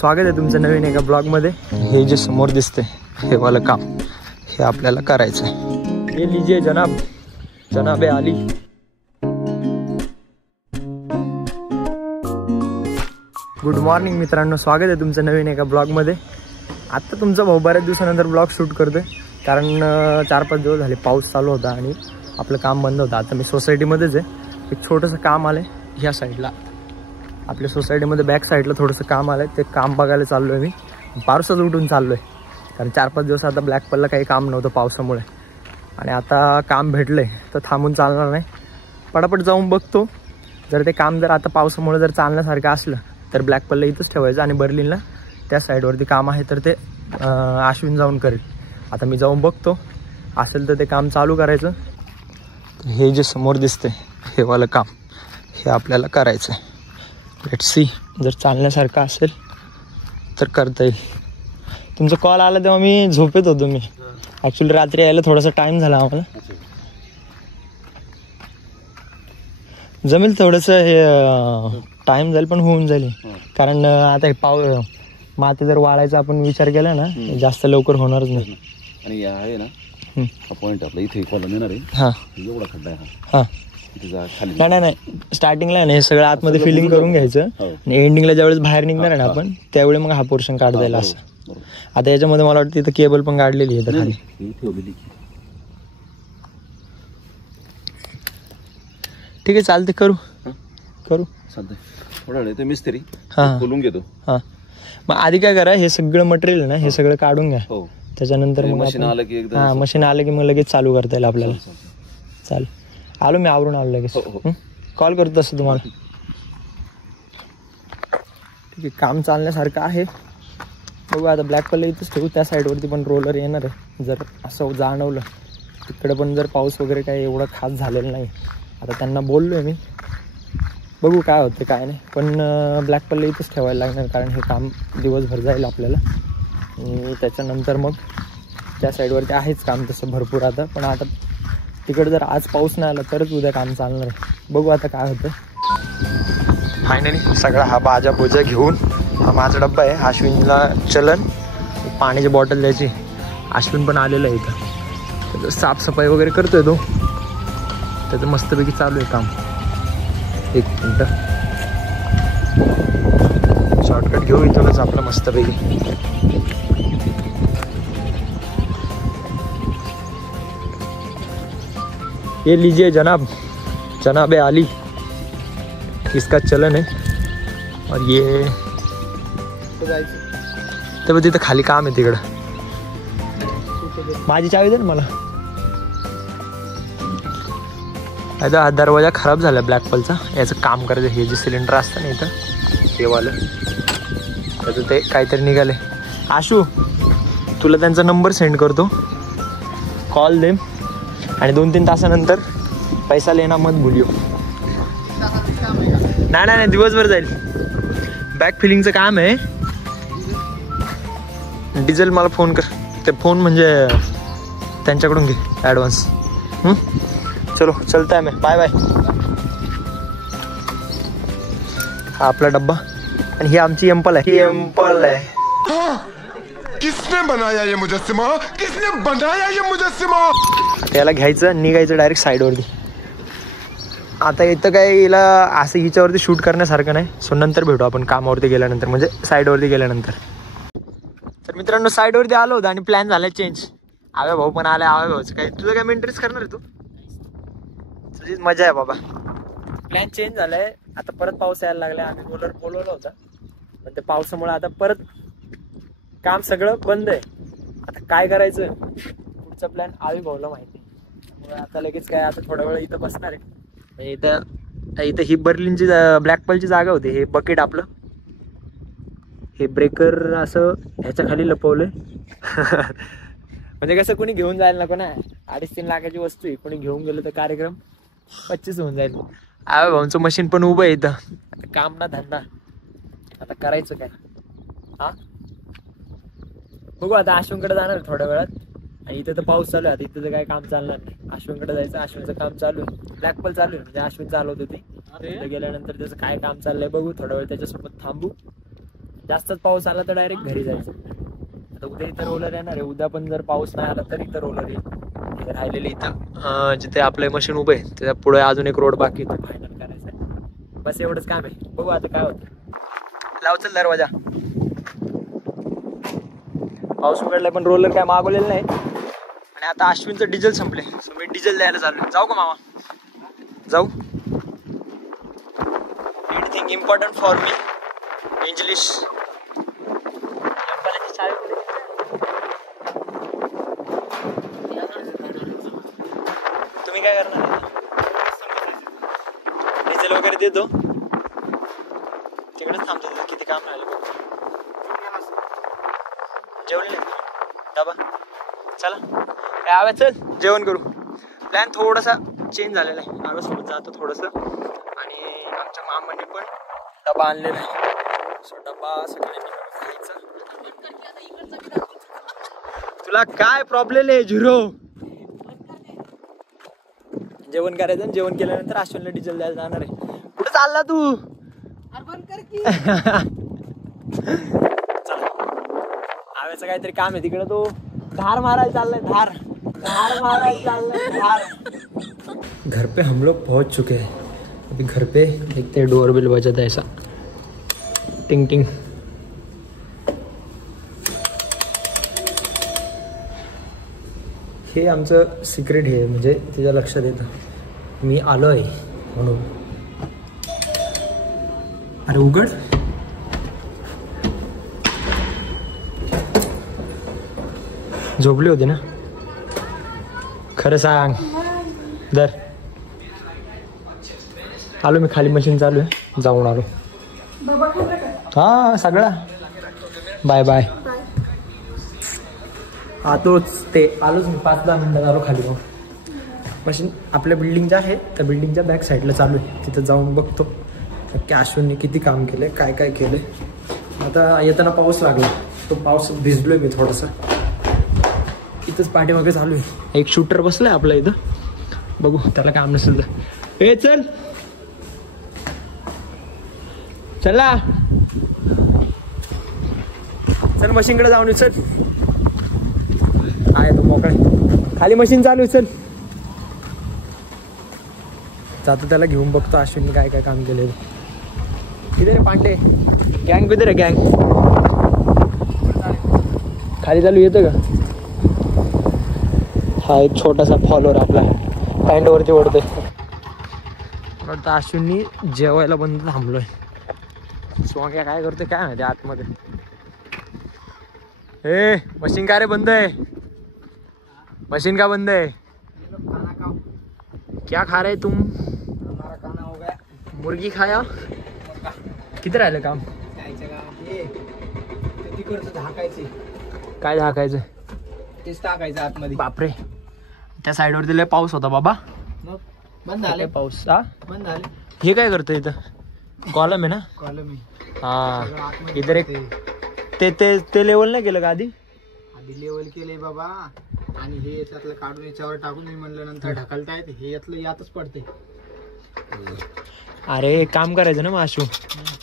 स्वागत आहे तुमचं नवीन एका ब्लॉगमध्ये। हे जे समोर दिसते हे वालं काम हे आपल्याला करायचं आहे। हे लीजिए जनाब, जनाबे आली। गुड मॉर्निंग मित्रांनो, स्वागत आहे तुमचं नवीन एका ब्लॉगमध्ये। आत्ता तुमचा भाऊ बऱ्याच दिवसानंतर ब्लॉग शूट करतोय, कारण 4-5 दिवस झाले पाऊस चालू होता आणि आपलं काम बंद होतं। आता मी सोसायटीमध्येच आहे, एक छोटंसं काम आलं आहे ह्या साईडला, आपल्या सोसायटीमध्ये बॅक साईडला थोडंसं काम आलं आहे, ते काम बघायला चाललो आहे मी। पावसाच उठून चाललो आहे, कारण 4-5 दिवस आता ब्लॅक पलला काही काम नव्हतं पावसामुळे, आणि आता काम भेटलं आहे तर थांबून चालणार नाही, पटापट जाऊन बघतो। जर ते काम जर आता पावसामुळे जर चालण्यासारखं असलं तर ब्लॅक पलला इथंच ठेवायचं, आणि बर्लिनला त्या साईडवरती काम आहे तर ते अश्विन जाऊन करेल। आता मी जाऊन बघतो, असेल तर ते काम चालू करायचं। हे जे समोर दिसते हे वालं काम हे आपल्याला करायचं आहे। लेट्स सी, जर चालण्यासारखं असेल तर करता येईल। तुमचा कॉल आला तेव्हा मी झोपेत होतो, मी ॲक्च्युली रात्री यायला थोडासा टाईम झाला आम्हाला। जमेल थोडंसं, हे टाईम जाईल पण होऊन जाईल, कारण आता हे माती जर वाळायचा आपण विचार केला ना जास्त लवकर होणारच नाही। आणि आहे ना हा पॉइंट आपला इथे कॉलम येणार आहे, हां एवढा खड्डा आहे हां नाही स्टार्टिंगला नाही, हे सगळं आतमध्ये फिलिंग करून घ्यायचं आणि एंडिंगला ज्यावेळेस बाहेर निघणार आहे ना आपण त्यावेळी मग हा पोर्शन काढता येईल असं। आता याच्यामध्ये मला वाटतं इथं केबल पण काढलेली आहे खाली ठीक आहे, चालते, करू चालतंय। थोडा वेळ ते मिस्त्री हां बोलून घेतो। हां, मग आधी काय करा, हे सगळं मटेरियल ना हे सगळं काढून घ्या, त्याच्यानंतर मग मशीन आलं की एकदम हां मशीन आलं की मग लगेच चालू करता येईल आपल्याला। चालेल, आलो मी, आवरून आलो लगेच, कॉल करतो तसं तुम्हाला। ठीक आहे, काम चालण्यासारखं आहे, बघू आता ब्लॅक कलर इथंच ठेवू, त्या साईडवरती पण रोलर येणार आहे। जर असं जाणवलं तिकडे पण जर पाऊस वगैरे काही एवढं खास झालेलं नाही, आता त्यांना बोललो आहे मी, बघू काय होतं काय नाही, पण ब्लॅक कलर इथंच ठेवायला लागणार, कारण हे काम दिवसभर जाईल आपल्याला। आणि त्याच्यानंतर मग त्या साईडवरती आहेच काम तसं भरपूर आता, पण आता तिकडे जर आज पाऊस नाही आला तरच उद्या काम चालणार आहे, बघू आता काय होतं। फायनली सगळा हा बाजा बोजा घेऊन, हा माझा डब्बा आहे, अश्विनला चलन पाण्याची बॉटल द्यायची, अश्विन पण आलेलं आहे इथं, त्याचं साफसफाई वगैरे करतोय तो, त्याचं मस्तपैकी चालू आहे काम। एक मिनटं शॉर्टकट घेऊ इथूनच आपलं मस्तपैकी। ये लीजिए जनाब, जनाबे आली, इसका चलन है। और ये तर तिथं खाली काम आहे तिकडं, माझी चावी दे ना मला। आता हा दरवाजा खराब झाला ब्लॅक पलचा, याचं काम करायचं, हे जे सिलेंडर असतं ना इथं ते वालं, त्याचं ते काहीतरी निघाले। आशू, तुला त्यांचा नंबर सेंड करतो, कॉल दे, आणि 2-3 तासानंतर पैसा लेना मत भूलियो। नाही दिवसभर जाईल, बॅक फिलिंगचं काम आहे। डिझेल मला फोन कर, ते फोन म्हणजे त्यांच्याकडून घे ॲडव्हान्स। चलो चलता है, मैं बाय बाय। हा आपला डब्बा, आणि ही आमची एम्पल आहे, ही एम्पल आहे। किसने बनाया ये मुजस्सिमा, किसने बनाया ये मुजस्सिमा? त्याला घ्यायचं, निघायचं डायरेक्ट साईडवरती। आता इथं काय हिला असं हिच्यावरती शूट करण्यासारखं नाही, सो नंतर भेटू आपण कामावरती गेल्यानंतर, म्हणजे साईडवरती गेल्यानंतर। तर मित्रांनो साईडवरती आलो होतो आणि प्लॅन झाला चेंज। आवे भाऊ पण आलाय, आवे भाऊचं काय, तुझं काय मेंटेनन्स करणार आहे तू? तुझीच मजा आहे बाबा। प्लॅन चेंज झालाय, आता परत पाऊस यायला लागलाय, आम्ही रोलर बोलवलं होतं, पण ते पावसामुळे आता परत काम सगळं बंद आहे। आता काय करायचं पुढचा प्लॅन आवी भाऊला माहिती, त्यामुळे आता लगेच काय, आता थोडा वेळ इथं बसणार आहे। इथं ही बर्लिनची ब्लॅक पलची जागा होती, हे बकेट आपलं, हे ब्रेकर असं ह्याच्या खाली लपवलंय म्हणजे कसं कोणी घेऊन जायला नको ना, 2.5-3 लाखाची वस्तू आहे, कोणी घेऊन गेलं तर कार्यक्रम 25 होऊन जाईल। आवे भाऊंचं मशीन पण उभं आहे इथं, काम ना धंदा, आता करायचं काय। हा बघू, आता अश्विनकडे जाणार थोड्या वेळात, आणि इथं तर पाऊस चालू आहे, आता इथं तर काय काम चालणार नाही, अश्विनकडे जायचं, अश्विनचं काम चालू आहे, ब्लॅक पल चालू आहे, म्हणजे अश्विन चालवत होते, गेल्यानंतर त्याचं काय काम चाललंय बघू, थोडा वेळ त्याच्यासोबत थांबू, जास्तच पाऊस आला तर डायरेक्ट घरी जायचं. आता उद्या इथं रोलर येणार आहे. उद्या पण जर पाऊस नाही आला तर इथं रोलर येईल. राहिलेले इथं जिथे आपलं मशीन उभं आहे त्याच्या पुढे अजून एक रोड बाकी आहे, फायनल करायचं आहे. बस एवढंच काम आहे. बघू आता काय होतं. लाव चल दरवाजा. पाऊस उघडलाय पण रोलर काय मागवलेलं नाही. आणि आता अश्विनचं डिझेल संपले, सो मी डिझेल द्यायला चालू. जाऊ का मामा? जाऊ. Anything important for me English. तुम्ही काय करणार? डिझेल वगैरे देतो, तिकडेच थांबतो. किती काम राहिलं बघ. जेवले नाही डबा? चला काय आव्या, चल जेवण करू. प्लॅन थोडासा चेंज झालेला आहे. आव्यासोबत जातो थोडंसं. आणि आमच्या मामाने पण डबा आणलेला आहे. सो डबा सगळ्यांनी खायचा. तुला काय प्रॉब्लेम आहे झिरो? जेवण करायचं आणि जेवण केल्यानंतर अश्विनला डिझेल द्यायला जाणार आहे. कुठे चालला तू? आव्याचं काहीतरी काम आहे तिकडे. तो धार मारायला चाललाय. धार मारायला चाललाय. धार. घर पे हम लोग पहुंच चुके हैं. अभी घर पे देखते हैं. डोरबेल बजत है ऐसा टिंग टिंग. हे आमचं सिक्रेट हे म्हणजे तिच्या लक्षात येतं मी आलोय म्हणून. अरे उघड. झोपली होती ना? खरं सांग. दर आलो मी खाली. मशीन चालू आहे. जाऊन आलो. हा सगळा. Bye bye. हा तोच ते. आलोच मी 5-10 मिनिटात आलो खाली. मग मशीन आपल्या बिल्डिंगच्या आहे, त्या बिल्डिंगच्या बॅक साईडला चालू आहे. तिथं जाऊन बघतो की अश्विनने किती काम केलंय, काय काय केलंय. आता येताना पाऊस लागला. तो पाऊस भिजलोय मी थोडासा. इथंच पाठीमागे चालू आहे. एक शूटर बसलाय आपल्या इथं. बघू त्याला काम नसेल तर. ए चल चला चल मशीनकडे जाऊन येऊ. चल आहे तो मोकळा. खाली मशीन चालू आहे. चल जातो त्याला घेऊन बघतो अश्विनने काय काय काम केले. किती रे पांडे? गँग किती रे? गँग खाली चालू येतं का? हा एक छोटासा फॉलोअर आपला पॅन्टवरती ओढतोय. वाटतं अश्विननी जेवायला बंद थांबलोय. सोंग्या काय करतोय काय माहिती आतमध्ये. ए मशीन का रे बंद आहे? मशीन का बंद है? क्या खा रहे तुम? हमारा खाना हो गया. मुर्गी खाया. किती राहिलं काम? झाकायचे. काय झाकायचं? तेच टाकायचं आतमध्ये. बापरे. त्या साईडवर दिले पाऊस होता बाबा. मग बंद झाले पाऊस. हा बंद झाले. हे काय करतं इथं? कॉलम आहे ना? कॉलम. हा इधर एक ते लेवल नाही केलं का आधी? आधी लेवल केले बाबा. आणि हे त्यातलं काढून याच्यावर टाकून मी म्हणलं नंतर ढकलता येते. हे यातलं यातच पडते. अरे एक काम करायचं ना माशू.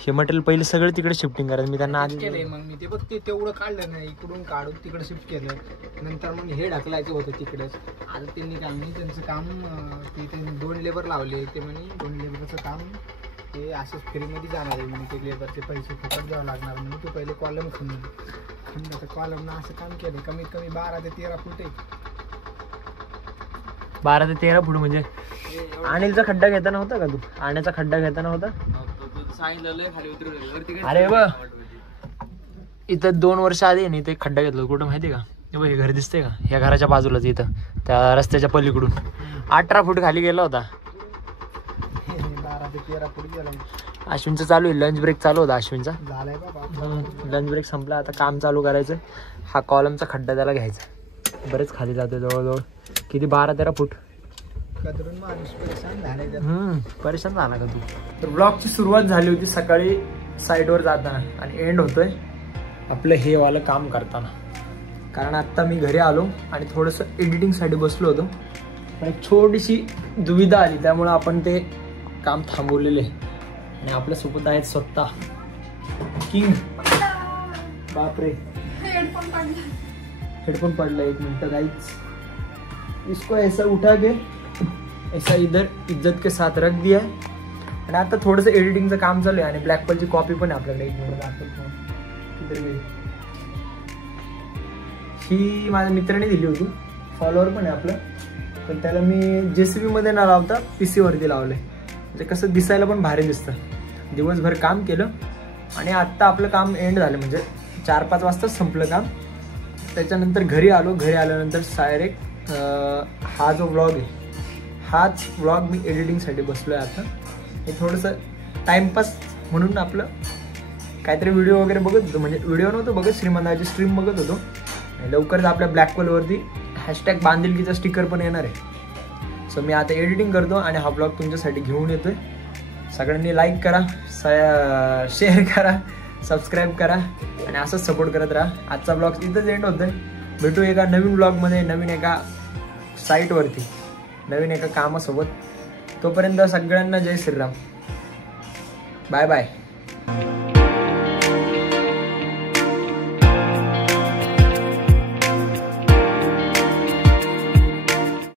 हे मटेरियल पहिले सगळं तिकडे शिफ्टिंग करायचं. मी त्यांना आधी केलंय. मग मी ते बघ ते तेवढं काढलं नाही. इकडून काढून तिकडे शिफ्ट केलं. नंतर मग हे ढकलायचं होतं तिकडेच. आता त्यांनी काम नाही. त्यांचं काम ते 2 लेबर लावले. ते म्हणे 2 लेबरचं काम ते असंच फ्रीमध्ये जाणार आहे म्हणजे. ते लेबरचे पैसे फुकट द्यावं लागणार म्हणून तू पहिले कॉलम खणून तर कॉलमनं असं काम केलं. कमीत कमी 12 ते 13 फूट आहे. 12 ते 13 फूट म्हणजे अनिलचा खड्डा घेताना होता का तू? आण्याचा खड्डा घेताना होता? अरे बघ इथं 2 वर्ष आधी नाही ते खड्डा घेतला. कुठं माहिती का? हे घर दिसतंय का? ह्या घराच्या बाजूलाच इथं त्या रस्त्याच्या पलीकडून 18 फूट खाली गेला होता. 12 ते 13 फूट गेला. अश्विनचं चालू आहे. लंच ब्रेक चालू होता अश्विनचा. झालाय बाबा. लंच ब्रेक संपला. आता काम चालू करायचं. हा कॉलमचा खड्डा त्याला घ्यायचा. बरेच खाली जातोय. जवळजवळ किती 12-13 फूट. कदरून माणूस परेशान झालाय. परेशान झाला का तू? तर ब्लॉगची सुरुवात झाली होती सकाळी साईडवर जाताना आणि एंड होतोय आपलं हे वालं काम करताना. कारण आत्ता मी घरी आलो आणि थोडंसं एडिटिंगसाठी बसलो होतो. पण एक छोटीशी दुविधा आली त्यामुळं आपण ते काम थांबवलेले. आणि आपल्यासोबत आहेत स्वतः किंग बापरे हेडफोन पडला. 1 मिनट गाइस. इसको ऐसा उठा के ऐसा इधर इज्जत के साथ रख दिया. आणि आता थोडंसं एडिटिंगचं काम चालू आहे आणि ब्लॅक पलची कॉपी पण आहे आपल्याकडे. 1 मिनिट दाखवतो. ही माझ्या मित्राने दिली होती. फॉलोअर पण आहे आपलं. पण त्याला मी JCB मध्ये न लावता PC वरती लावलंय. म्हणजे कसं दिसायला पण भारी दिसतं. दिवसभर काम केलं आणि आत्ता आपलं काम एंड झालं. म्हणजे 4-5 वाजता संपलं काम. त्याच्यानंतर घरी आलो. घरी आल्यानंतर डायरेक्ट हा जो व्लॉग आहे हाच व्लॉग मी एडिटिंगसाठी बसलो आहे. आता हे थोडंसं टाईमपास म्हणून आपलं काहीतरी व्हिडिओ वगैरे बघत होतो. म्हणजे व्हिडिओ नव्हतं बघत, श्रीमंताची स्ट्रीम बघत होतो. लवकरच आपल्या ब्लॅक होलवरती #बांधिलकीचा स्टिकर पण येणार आहे. सो मी आता एडिटिंग करतो आणि हा ब्लॉग तुमच्यासाठी घेऊन येतोय. सगळ्यांनी लाईक करा, शेअर करा, सबस्क्राईब करा आणि असंच सपोर्ट करत राहा. आजचा ब्लॉग इथंच एंड होतोय. भेटू एका नवीन ब्लॉगमध्ये, नवीन एका साईटवरती, नवीन एका कामासोबत. तोपर्यंत सगळ्यांना जय श्रीराम. Bye bye.